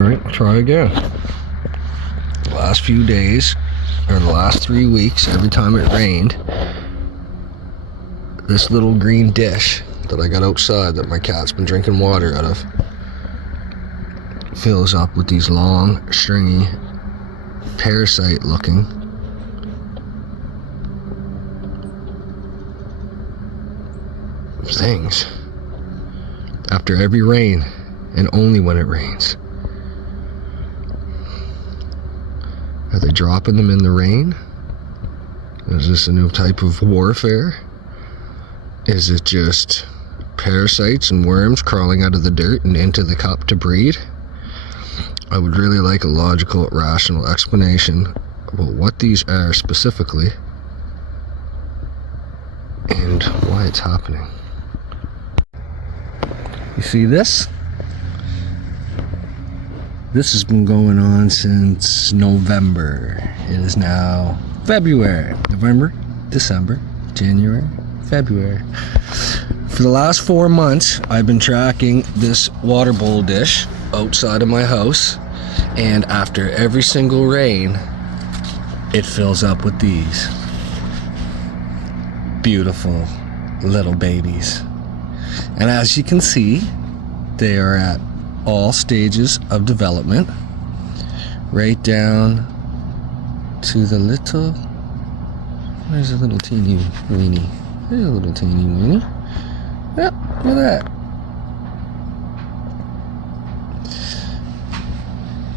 Alright, we'll try again. The last few days, or the last 3 weeks, every time it rained, this little green dish that I got outside that my cat's been drinking water out of fills up with these long, stringy, parasite looking things after every rain, and only when it rains. Are they dropping them in the rain? Is this a new type of warfare? Is it just parasites and worms crawling out of the dirt and into the cup to breed? I would really like a logical, rational explanation about what these are specifically and why it's happening. You see this? This has been going on since November. It is now February. November, December, January, February. For the last 4 months, I've been tracking this water bowl dish outside of my house, and after every single rain, it fills up with these beautiful little babies. And as you can see, they are at all stages of development, right down to the little, there's a little teeny weenie. There's a little teeny weenie. Yep, look at that.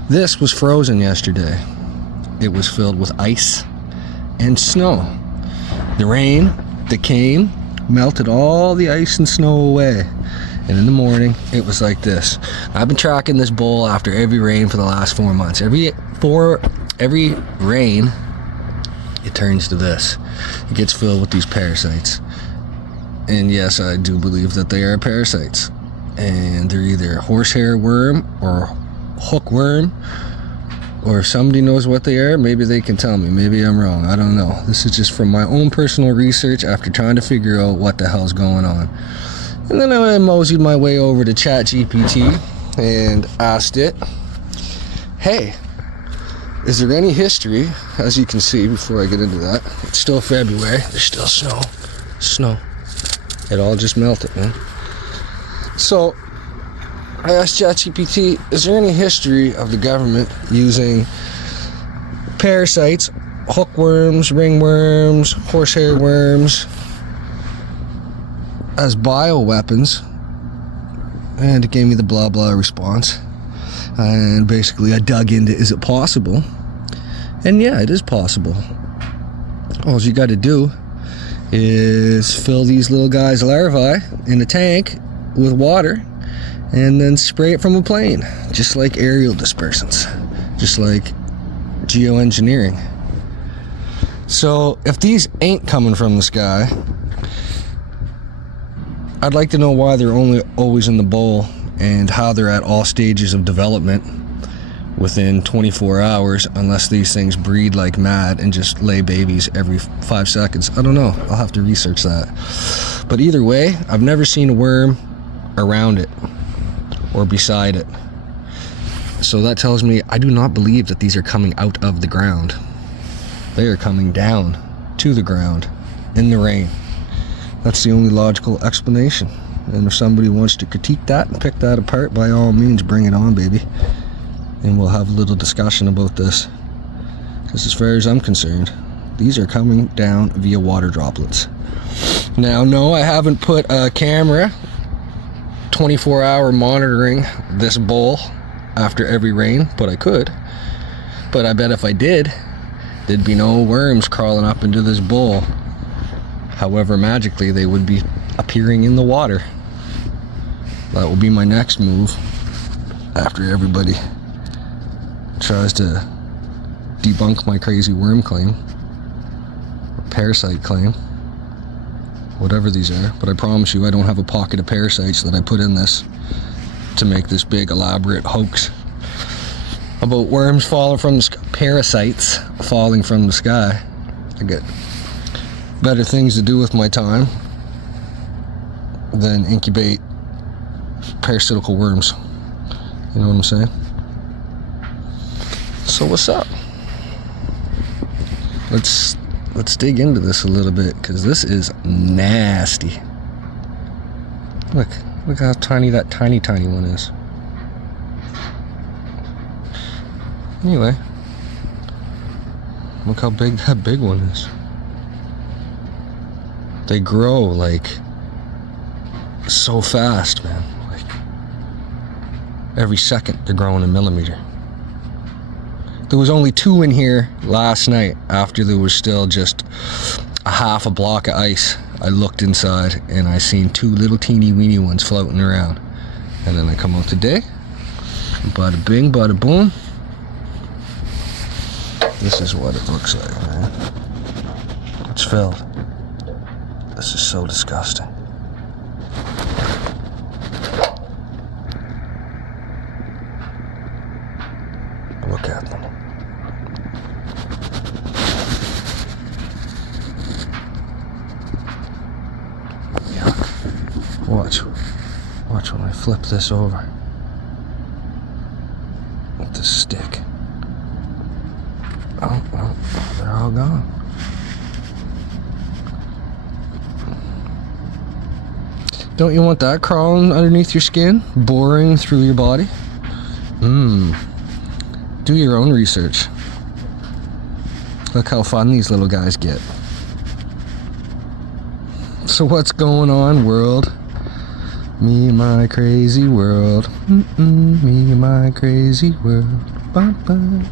This was frozen yesterday. It was filled with ice and snow. The rain that came melted all the ice and snow away. And in the morning, it was like this. I've been tracking this bowl after every rain for the last 4 months. Every rain, it turns to this. It gets filled with these parasites. And yes, I do believe that they are parasites. And they're either horsehair worm or hookworm. Or if somebody knows what they are, maybe they can tell me. Maybe I'm wrong. I don't know. This is just from my own personal research after trying to figure out what the hell's going on. And then I moseyed my way over to ChatGPT and asked it, hey, is there any history? As you can see, before I get into that, it's still February. There's still snow. It all just melted, man. So I asked ChatGPT, is there any history of the government using parasites, hookworms, ringworms, horsehair worms as bioweapons? And it gave me the blah blah response. And basically I dug into, is it possible? And yeah, it is possible. All you got to do is fill these little guys' larvae in a tank with water and then spray it from a plane, just like aerial dispersants, just like geoengineering. So if these ain't coming from the sky, I'd like to know why they're always in the bowl and how they're at all stages of development within 24 hours, unless these things breed like mad and just lay babies every 5 seconds. I don't know. I'll have to research that. But either way, I've never seen a worm around it or beside it. So that tells me I do not believe that these are coming out of the ground. They are coming down to the ground in the rain. That's the only logical explanation. And if somebody wants to critique that and pick that apart, by all means, bring it on, baby. And we'll have a little discussion about this. Because as far as I'm concerned, these are coming down via water droplets. Now, no, I haven't put a camera 24-hour monitoring this bowl after every rain, but I could. But I bet if I did, there'd be no worms crawling up into this bowl. However, magically, they would be appearing in the water. That will be my next move after everybody tries to debunk my crazy worm claim, or parasite claim, whatever these are. But I promise you, I don't have a pocket of parasites that I put in this to make this big elaborate hoax about worms falling from the sky, parasites falling from the sky. I get better things to do with my time than incubate parasitical worms. You know what I'm saying? So what's up? Let's dig into this a little bit, because this is nasty. Look how tiny that tiny one is. Anyway, look how big that big one is. They grow like so fast, man. Like every second they're growing a millimeter. There was only 2 in here last night after there was still just a half a block of ice. I looked inside and I seen 2 little teeny weeny ones floating around. And then I come out today, bada bing, bada boom. This is what it looks like, man. It's filled. This is so disgusting. Look at them. Yuck. Watch when I flip this over with the stick. Oh, well, they're all gone. Don't you want that crawling underneath your skin, boring through your body? Do your own research. Look how fun these little guys get. So what's going on, world? Me and my crazy world. Me and my crazy world. Bye bye.